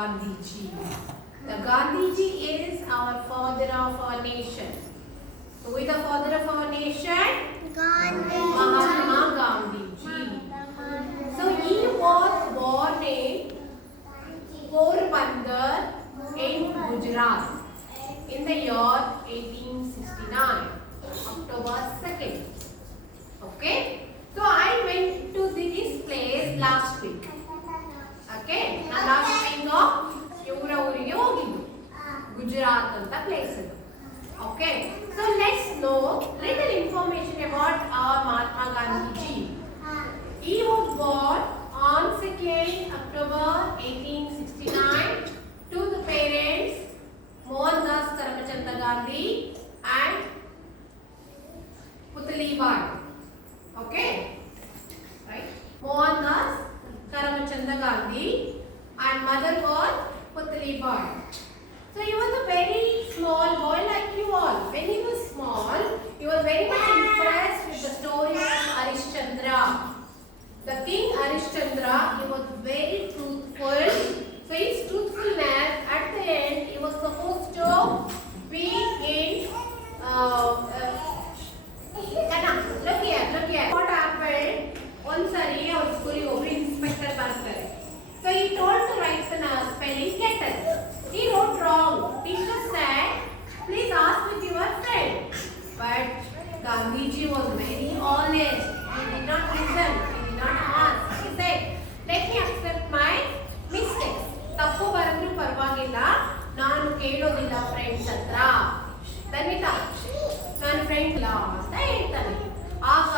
Gandhiji. The Gandhiji is our father of our nation. Who is the father of our nation? Gandhi. Mahatma Gandhiji. So he was born in Porbandar in Gujarat in the year 1869, October 2nd. Okay? So I went to this place last week. Okay? ನಾನು last week ಇವರ ಊರಿಗೆ ಹೋಗಿದ್ದು ಗುಜರಾತ್ ಅಂತ place ಇದು. Okay? So let's know little information about our Mahatma Gandhiji. He was born on 2nd October 1869 to the parents Mohandas Karamchand Gandhi and Putali-Bai. Okay, right? Mohandas Karamchand Gandhi and mother was Putali-Bai. So he was a very small boy like you all. When he was small, he was very much impressed with the story of Harishchandra. The king Harishchandra, he was very truthful. So his truthfulness, at the end, he was supposed to be in look here. What happened? One-sari our school over inspector ಬರ್ತಾರೆ. So he told to write the spelling letter. He wrote wrong. Teacher said, please ask with your friend. But Gandhiji was very honest. He did not listen. He did not ask. He said, let me accept my mistakes. ತಪ್ಪು ಬರೆದ್ರು ಪರವಾಗಿಲ್ಲ, ನಾನು ಕೇಳೋದಿಲ್ಲ friends ಹತ್ರ. ಧನ್ವಿತಾ, ನಾನು friend ಇಲ್ಲ ಅಂತ ಹೇಳ್ತಾನೆ. ಆಗ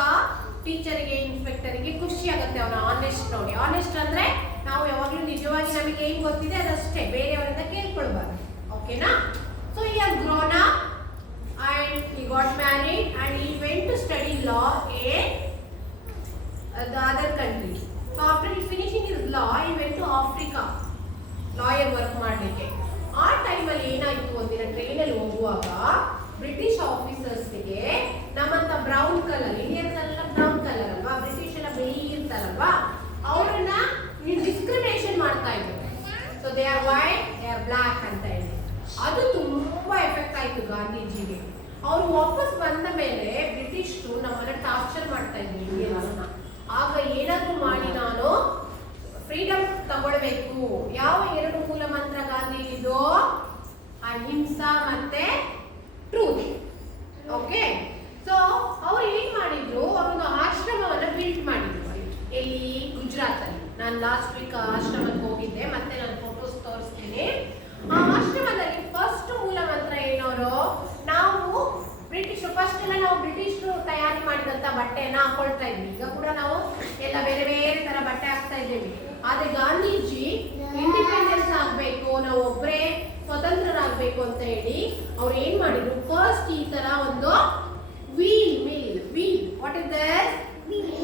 ಟೀಚರ್ಗೆ ಇನ್ಸ್ಪೆಕ್ಟರ್ಗೆ ಖುಷಿ ಆಗುತ್ತೆ ಅವನ ಆನೆಸ್ಟ್ ನೋಡಿ. ಆನೆಸ್ಟ್ ಅಂದ್ರೆ ನಾವು ಯಾವಾಗಲೂ ನಿಜವಾಗಿ ನಮಗೆ ಏನು ಗೊತ್ತಿದೆ ಅದಷ್ಟೇ, ಬೇರೆಯವರಿಂದ ಕೇಳ್ಕೊಳ್ಬಾರ್ದು. ಓಕೆನಾ? So he has grown up and he got married and he went to study law in the other country. So after finishing his law, he went to Africa. Lawyer work ಮಾಡಲಿಕ್ಕೆ. ಆ ಟೈಮಲ್ಲಿ ಏನಾಯಿತು, ಒಂದಿನ ಟ್ರೈನಲ್ಲಿ ಹೋಗುವಾಗ ಬ್ರಿಟಿಷ್ ಆಫೀಸರ್ಸ್ಗೆ ನಮ್ಮಂತ brown colour, Indians ಎಲ್ಲ brown colour ಅಲ್ವಾ, ಬ್ರಿಟಿಷ್ ಎಲ್ಲ ಬಿಳಿ ಇರ್ತಾರಲ್ವಾ, ಅವರನ್ನ ಡಿಸ್ಕ್ರಿಮಿನೇಷನ್ ಮಾಡ್ತಾ ಇದ್ರು. So they are white, they are black ಅಂತ ಹೇಳಿ. ಅದು ತುಂಬಾ ಎಫೆಕ್ಟ್ ಆಯ್ತು ಗಾಂಧೀಜಿಗೆ. ಅವ್ರು ವಾಪಸ್ ಬಂದ ಮೇಲೆ ಬ್ರಿಟಿಷರು ನಮ್ಮನ್ನ ಟಾರ್ಚರ್ ಮಾಡ್ತಾ ಇದ್ರು ಇಂಡಿಯನ್ಸ್ನ. ಆಗ ಏನಾದ್ರು ಮಾಡಿ ನಾನು ಫ್ರೀಡಮ್ ತಗೊಳ್ಬೇಕು. ಯಾವ ಎರಡು ಮೂಲ ಮಂತ್ರ ಗಾಂಧೀಜಿದು? ಅಹಿಂಸಾ ಮತ್ತೆ ಟ್ರೂತ್. ಓಕೆ, ಸೊ ಅವ್ರು ಏನ್ ಮಾಡಿದ್ರು, ಅವರೊಂದು ಆಶ್ರಮವನ್ನ ಬಿಲ್ಡ್ ಮಾಡಿದ್ರು. ಎಲ್ಲಿ? ಗುಜರಾತ್ ಅಲ್ಲಿ. ನಾನು ಲಾಸ್ಟ್ ವೀಕ್ ಆಶ್ರಮಕ್ಕೆ ಹೋಗಿದ್ದೆ, ಮತ್ತೆ ನಾನು ಫೋಟೋಸ್ ತೋರಿಸ್ತೀನಿ. ಆ ಆಶ್ರಮದಲ್ಲಿ ಫಸ್ಟ್ ಮೂಲ ಮಂತ್ರ ಏನವರು, ನಾವು ಫಸ್ಟ್ ಎಲ್ಲ ನಾವು ಬ್ರಿಟಿಷರು ತಯಾರಿ ಮಾಡಿದಂತ ಬಟ್ಟೆನ ಹಾಕೊಳ್ತಾ ಇದ್ವಿ. ಈಗ ಕೂಡ ನಾವು ಎಲ್ಲ ಬೇರೆ ಬೇರೆ ತರ ಬಟ್ಟೆ ಹಾಕ್ತಾ ಇದ್ದೇವೆ. ಆದ್ರೆ ಗಾಂಧೀಜಿ ಇಂಡಿಪೆಂಡೆನ್ಸ್ ಆಗ್ಬೇಕು, ನಾವು ಒಬ್ಬರೇ ಸ್ವತಂತ್ರರಾಗಬೇಕು ಅಂತ ಹೇಳಿ ಅವ್ರು ಏನ್ ಮಾಡಿದ್ರು, ಫಸ್ಟ್ ಈ ತರ ಒಂದು wheel what is that?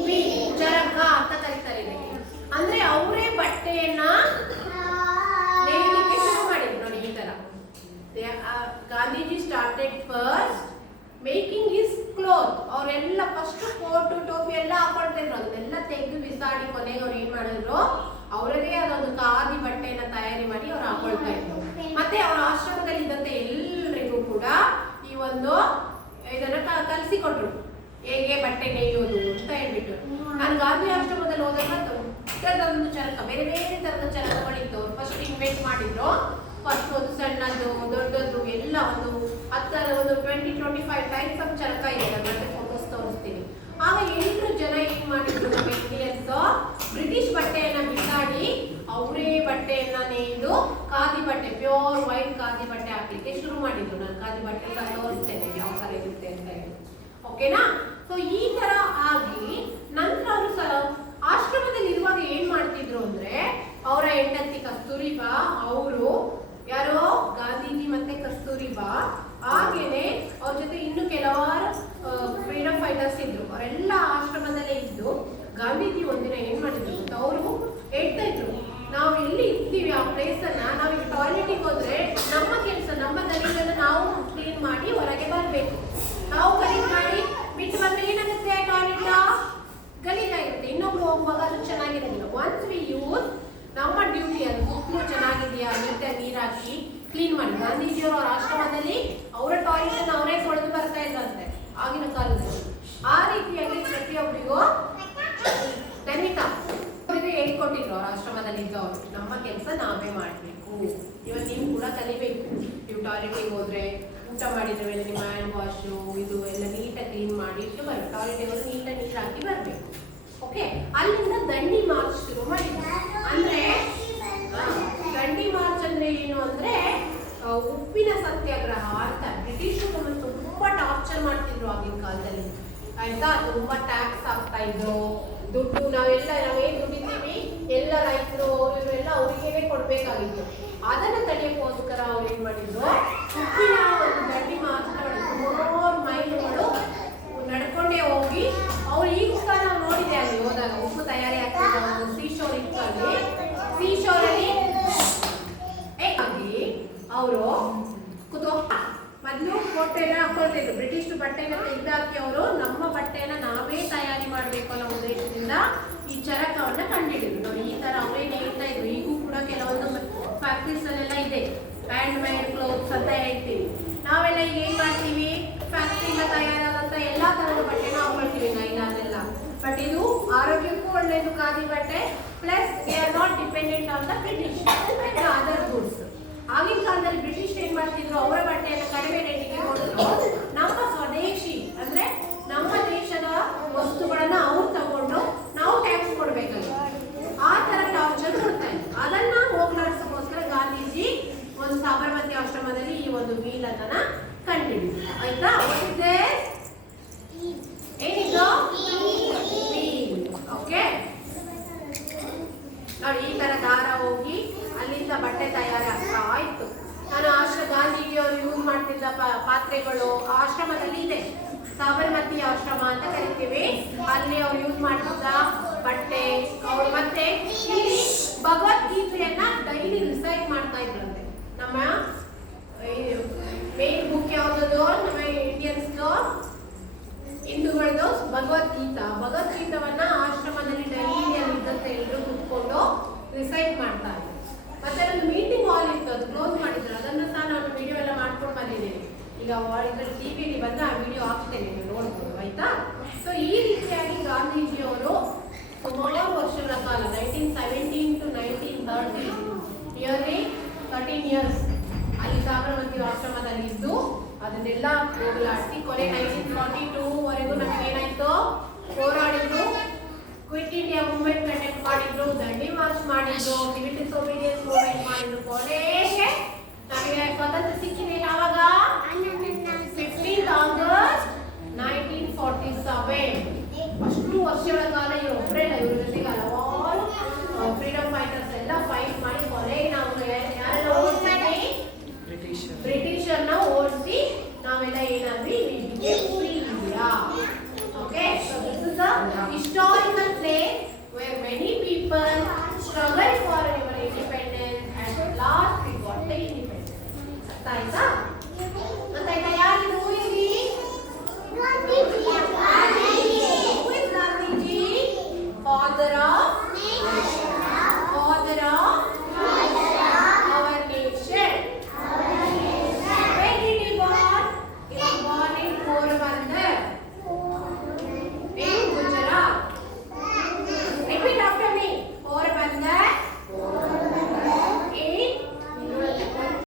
Wheel, ಚರಕ ಅಂತ ಕರೀತಾರೆ ಇದಕ್ಕೆ. ಅಂದ್ರೆ ಅವರೇ ಬಟ್ಟೆಯನ್ನ ನೇಯಲಿಕ್ಕೆ ಶುರು ಮಾಡಿದ್ರು ನೋಡಿ ಈ ತರ. Gandhiji started first making his cloth. ಅವರೆಲ್ಲ ಫಸ್ಟ್ ಕೋಟು ಟೋಪಿ ಎಲ್ಲ ಹಾಕೊಳ್ತಿದ್ರು, ಅದನ್ನೆಲ್ಲ ತೆಗೆದು ಬಿಸಾಡಿ ಕೊನೆಗೆ ಅವ್ರು ಏನ್ ಮಾಡಿದ್ರು, ಅವರದೇ ಅದೊಂದು ಖಾದಿ ಬಟ್ಟೆಯನ್ನ ತಯಾರಿ ಮಾಡಿ ಅವ್ರು ಹಾಕೊಳ್ತಾ ಇದ್ರು. ಮತ್ತೆ ಅವರ ಆಶ್ರಮದಲ್ಲಿ ಇದ್ದಂತ ಎಲ್ಲರಿಗೂ ಕೂಡ ಈ ಒಂದು ಇದನ್ನ ಕಲಿಸಿಕೊಟ್ರು, ಹೇಗೆ ಬಟ್ಟೆ ನೇಯೋದು ಅಂತ ಹೇಳ್ಬಿಟ್ಟು. ನಾನು ಗಾಂಧಿ ಆಶ್ರಮದಲ್ಲಿ ಹೋದಾಗ ಒಂದು ಚರಕ, ಬೇರೆ ಬೇರೆ ತರದ ಚರಕಗಳಿತ್ತು. ಅವ್ರು ಫಸ್ಟ್ ಇನ್ವೆಂಟ್ ಮಾಡಿದ್ರು. ಫಸ್ಟ್ ಒಂದು ಸಣ್ಣದು, ದೊಡ್ಡದು ಎಲ್ಲ ಒಂದು 20-25 ಟೈಪ್ಸ್ ಆಫ್ ಚರಕ ಇದೆ. ಮತ್ತೆ ಫೋಟೋಸ್ ತೋರಿಸ್ತೀನಿ. ಆಗ 8 ಜನ ಏನ್ ಮಾಡಿದ್ರು, ನಮ್ಮ ಇಂಡಿಯನ್ಸ್ ಬ್ರಿಟಿಷ್ ಬಟ್ಟೆಯನ್ನ ಬಿಸಾಡಿ ಅವರೇ ಬಟ್ಟೆಯನ್ನ ನೇಯ್ದು ಖಾದಿ ಬಟ್ಟೆ, ಪ್ಯೂರ್ ವೈಟ್ ಖಾದಿ ಬಟ್ಟೆ ಹಾಕ್ಲಿಕ್ಕೆ ಶುರು ಮಾಡಿದ್ರು. ನಾನು ಖಾದಿ ಬಟ್ಟೆ ತೋರಿಸ್ತೇನೆ ಯಾವ ತರ ಇರುತ್ತೆ ಅಂತ ಹೇಳಿ. ಓಕೆನಾ? ಸೊ ಈ ತರ ಆಗಿ ನಂತರ ಅವರು ಆಶ್ರಮದಲ್ಲಿ ಇರುವಾಗ ಏನ್ ಮಾಡ್ತಿದ್ರು ಅಂದ್ರೆ, ಅವರ ಹೆಂಡತಿ ಕಸ್ತೂರಿಬಾ, ಅವರು ಯಾರೋ ಗಾಂಧೀಜಿ ಮತ್ತೆ ಕಸ್ತೂರಿಬಾ, ಹಾಗೇನೆ ಅವ್ರ ಜೊತೆ ಇನ್ನು ಕೆಲವಾರು ಫ್ರೀಡಮ್ ಫೈಟರ್ಸ್ ಇದ್ರು. ಅವರೆಲ್ಲ ಆಶ್ರಮದಲ್ಲೇ ಇದ್ದು ಗಾಂಧೀಜಿ ಒಂದಿನ ಏನ್ ಮಾಡಿದ್ರು ಅಂತ ಅವರು ಹೇಳ್ತಾ ಇದ್ರು, ನಾವು ಎಲ್ಲಿ ಇರ್ತೀವಿ ಆ ಪ್ಲೇಸ್ ಅನ್ನ, ನಾವೀಗ ಟಾಯ್ಲೆಟಿಗೆ ಹೋದ್ರೆ ನಮ್ಮ ಕೆಲಸ, ನಮ್ಮ ಗಲೀಜನ್ನು ನಾವು ಕ್ಲೀನ್ ಮಾಡಿ ಹೊರಗೆ ಬರಬೇಕು. ನಾವು ಗಲೀಜ್ ಮಾಡಿ ಬಿಟ್ಟು ಬಂದ್ರೆ ಏನಾಗುತ್ತೆ, ಟಾಯ್ಲೆಟ್ ಗಲೀಜಾಗಿರುತ್ತೆ, ಇನ್ನೊಬ್ರು ಹೋಗುವಾಗ ಅದು ಚೆನ್ನಾಗಿರೋದಿಲ್ಲ. ಒನ್ಸ್ ವಿ ಯೂಸ್ ನಮ್ಮ ಡ್ಯೂಟಿ, ಅದು ಸುತ್ತಲೂ ಚೆನ್ನಾಗಿದೆಯಾ ನೀರು ಹಾಕಿ ಕ್ಲೀನ್ ಮಾಡಿ. ಗಾಂಧೀಜಿಯವರು ಅವರ ಆಶ್ರಮದಲ್ಲಿ ಅವರ ಟಾಯ್ಲೆಟ್ ಅವರೇ ತೊಳೆದು ಬರ್ತಾ ಇದ್ರಂತೆ ಆಗಿನ ಕಾಲದಲ್ಲಿ. ಆ ರೀತಿಯಾಗಿ ಪ್ರತಿಯೊಬ್ಬರಿಗೂ ಧನ್ಯತಾ ಅವರಿಗೆ ಹೇಳ್ಕೊಟ್ಟಿದ್ರು ಅವ್ರ ಆಶ್ರಮದಲ್ಲಿ ಇದ್ದವರು. ನಮ್ಮ ಕೆಲಸ ನಾವೇ ಮಾಡಬೇಕು. ಇವಾಗ ನೀವು ಕೂಡ ಕಲಿಬೇಕು. ನೀವು ಟಾಯ್ಲೆಟಿಗೆ ಹೋದ್ರೆ ಊಟ ಮಾಡಿದ್ರೆ ಮೇಲೆ ನಿಮ್ಮ ಹ್ಯಾಂಡ್ ವಾಶು ಇದು ಎಲ್ಲ ನೀಟಾಗಿ ಕ್ಲೀನ್ ಮಾಡಿ ಇಟ್ಟು ಬರ್ಬೇಕು. ಟಾಯ್ಲೆಟಿಗೆ ಹೋದ್ರೆ ನೀಟಾಗಿ ನೀರು ಹಾಕಿ ಬರಬೇಕು. ಓಕೆ, ಅಲ್ಲಿಂದ ದಂಡಿ ಮಾರ್ಚ್ ಶುರು ಮಾಡಿದ್ರು. ಅಂದ್ರೆ ದಂಡಿ ಮಾರ್ಚ್ ಅಂದ್ರೆ ಏನು ಅಂದ್ರೆ ಉಪ್ಪಿನ ಸತ್ಯಾಗ್ರಹ ಅಂತ. ಬ್ರಿಟಿಷರು ನಮ್ಮನ್ನು ತುಂಬಾ ಟಾರ್ಚರ್ ಮಾಡ್ತಿದ್ರು ಆಗಿನ ಕಾಲದಲ್ಲಿ, ಆಯ್ತಾ. ತುಂಬಾ ಟ್ಯಾಕ್ಸ್ ಆಗ್ತಾ ಇದ್ರು. ದುಡ್ಡು ನಾವೇನ್ ದುಡಿತೀವಿ ಎಲ್ಲ ರೈತರು ಇವರೆಲ್ಲ ಅವರಿಗೇನೆ ಕೊಡ್ಬೇಕಾಗಿತ್ತು. ಅದನ್ನ ತಡೆಯೋಕ್ಕೋಸ್ಕರ ಅವ್ರು ಏನ್ ಮಾಡಿದ್ರು, ಉಪ್ಪಿನ ಒಂದು ದಂಡಿ ಮಾರ್ಚ್ ಸುಮಾರು ಮೈಲುಗಳು ನಡ್ಕೊಂಡೇ ಹೋಗಿ ಅವ್ರು ಈಗ ಸಹ ನಾವು ನೋಡಿದೆ ಅಲ್ಲಿ ಹೋದಾಗ ಉಪ್ಪು ತಯಾರಿ ಆಗ್ತಿದ್ದ ಒಂದು ಸೀಶೋರ್ ಇತ್ತು. ಅಲ್ಲಿ ಸೀಶೋರಲ್ಲಿ ಅವರು ಮೊದಲು ಬಟ್ಟೆನ ಹಾಕೊಳ್ತಿದ್ರು. ಬ್ರಿಟಿಷ್ ಬಟ್ಟೆನ ತೆಗೆದಾಕಿ ಅವರು ನಮ್ಮ ಬಟ್ಟೆನ ನಾವೇ ತಯಾರಿ ಮಾಡಬೇಕು ಅನ್ನೋ ಉದ್ದೇಶದಿಂದ ಈ ಚರಕವನ್ನ ಕಂಡುಹಿಡಿದ್ರು. ನಾವು ಈ ತರ ಅವರೇ ನೇಯ್ತಾ ಇದ್ರು. ಈಗೂ ಕೂಡ ಕೆಲವೊಂದು ಫ್ಯಾಕ್ಟ್ರೀಸ್ ಅಲ್ಲೆಲ್ಲ ಇದೆ ಹ್ಯಾಂಡ್ ಮೇಡ್ ಕ್ಲೋತ್ಸ್ ಅಂತ ಹೇಳ್ತೀವಿ. ನಾವೆಲ್ಲ ಈಗ ಏನ್ ಮಾಡ್ತೀವಿ, ಫ್ಯಾಕ್ಟ್ರಿಯಿಂದ ತಯಾರಾದಂತ ಎಲ್ಲಾ ತರದ ಬಟ್ಟೆನ ಹಾಕೊಳ್ತೀವಿ, ನೈಲಾನೆಲ್ಲ. ಬಟ್ ಇದು ಆರೋಗ್ಯಕ್ಕೂ ಒಳ್ಳೆಯದು ಖಾದಿ ಬಟ್ಟೆ. Plus they are not dependent on the British other goods. ಆಗಿನ ಕಾಲದಲ್ಲಿ ಬ್ರಿಟಿಷ್ ಏನ್ ಮಾಡ್ತಿದ್ರು, ಅವರ ಬಟ್ಟೆಯನ್ನು ಕಡಿಮೆ ರೇಟಿಗೆ ಕೊಟ್ಟರು. ನಮ್ಮ ಸ್ವದೇಶಿ ಅಂದ್ರೆ ನಮ್ಮ ದೇಶದ ವಸ್ತುಗಳನ್ನ ಅವ್ರು ತಗೊಂಡು ನಾವು ಟ್ಯಾಕ್ಸ್ ಕೊಡ್ಬೇಕಾಗಿತ್ತು. ಆ ತರ ಟಾರ್ಚರ್ ಕೊಡ್ತಾ ಇದ್ರು. ಅದನ್ನ ಹೋಗ್ಲಾಡ್ಸೋಕ್ಕೋಸ್ಕರ ಗಾಂಧೀಜಿ ಒಂದು ಸಾಬರಮತಿ ಆಶ್ರಮದಲ್ಲಿ ಈ ಒಂದು ವೀಲ್ ಅನ್ನ ಕಂಡುಹಿಡಿದ್ರು. ಆಯ್ತಾ, ಏನಿದು ವೀಲ್. ಓಕೆ, ನೋಡಿ ಈ ತರ ದಾರ ಹೋಗಿ ಅಲ್ಲಿಂದ ಬಟ್ಟೆ ತಯಾರಾಗ್ತಾ ಇತ್ತು. ನಾನು ಗಾಂಧೀಜಿಯವರು ಯೂಸ್ ಮಾಡ್ತಿದ್ದ ಪಾತ್ರೆಗಳು ಆಶ್ರಮದಲ್ಲಿ ಇದೆ. ಸಾಬರಮತಿ ಆಶ್ರಮ ಅಂತ ಕರಿತೀವಿ. ಅಲ್ಲಿ ಅವ್ರು ಯೂಸ್ ಮಾಡ್ತಿದ್ದ ಬಟ್ಟೆ ಅವ್ರು ಮತ್ತೆ ಇಲ್ಲಿ ಭಗವದ್ಗೀತೆಯನ್ನ ಡೈಲಿ ರಿಸೈಟ್ ಮಾಡ್ತಾ ಇದ್ರಂತೆ. ನಮ್ಮ ಮೇನ್ ಬುಕ್ ಯಾವ್ದು, ನಮ್ಮ ಇಂಡಿಯನ್ಸ್ದು ಹಿಂದೂಗಳದ್ದು ಭಗವದ್ಗೀತವನ್ನ ಆಶ್ರಮದಲ್ಲಿ ಡೈಲಿ ಅಲ್ಲಿದ್ದಂತೆ ಎಲ್ಲರೂ ಕೂತ್ಕೊಂಡು ರಿಸೈಟ್ ಮಾಡ್ತಾ ಇದ್ರು. ಮತ್ತೆ ಒಂದು ಮೀಟಿಂಗ್ ಹಾಲ್ ಇತ್ತು, ಅದು ಕ್ಲೋಸ್ ಮಾಡಿದ್ರು. ಅದನ್ನು ಸಹ ನಾನು ವಿಡಿಯೋ ಎಲ್ಲ ಮಾಡ್ಕೊಂಡು ಬಂದಿದ್ದೇನೆ. ಈಗ ಇದ್ರಲ್ಲಿ ಟಿವಿಲಿ ಬಂದು ಆ ವಿಡಿಯೋ ಹಾಕ್ತೇನೆ, ನೀವು ನೋಡ್ಬೋದು. ಆಯ್ತಾ. ಸೊ ಈ ರೀತಿಯಾಗಿ ಗಾಂಧೀಜಿಯವರು ಸುಮಾರು ವರ್ಷಗಳ ಕಾಲ 1917 to 1930 ನಿಯರ್ಲಿ 13 ಇಯರ್ಸ್ ಅಲ್ಲಿ ಸಾಬರಮತಿ ಆಶ್ರಮದಲ್ಲಿ ಇದ್ದು ಅದನ್ನೆಲ್ಲ ಹೋಗಲಾಡಿಸಿ ಕೊನೆ 1942 ವರೆಗೂ ನಮಗೆ ಏನಾಯ್ತು, ಹೋರಾಡಿದ್ರು. ಕ್ವಿಟ್ ಇಂಡಿಯಾ ಮೂವ್ಮೆಂಟ್ ಕಂಡಕ್ಟ್ ಮಾಡಿದ್ರು, ದಂಡಿ ಮಾರ್ಚ್ ಮಾಡಿದ್ರು, ಸಿವಿಲ್ ಡಿಸೋಬಿಡಿಯನ್ಸ್ ಮೂವ್ಮೆಂಟ್ ಮಾಡಿದ್ರು. ಕೊನೆಗೆ ನಮಗೆ ಸ್ವಾತಂತ್ರ್ಯ ಸಿಕ್ಕಿದೆ ಯಾವಾಗ, 15 ಆಗಸ್ಟ್ 1947. ಅಷ್ಟು ವರ್ಷಗಳ ಕಾಲ ಇವರು ಒಬ್ಬರೇ ಇಲ್ಲ, ಇವ್ರ ಜೊತೆಗೆ ಹಲವಾರು ಫ್ರೀಡಮ್ ಫೈಟರ್ಸ್ ಎಲ್ಲ ಫೈಟ್ ಮಾಡಿ ಕೊನೆಗೆ ನಾವು ಯಾರೆಲ್ಲ ಓಡಿಸ್ತೀವಿ, ಬ್ರಿಟಿಷರ್ನ ಓಡಿಸಿ ನಾವೆಲ್ಲ ಏನಾದ್ವಿ, free India. Okay, so this is a historical place where many people struggled for our independence and at last we got the independence.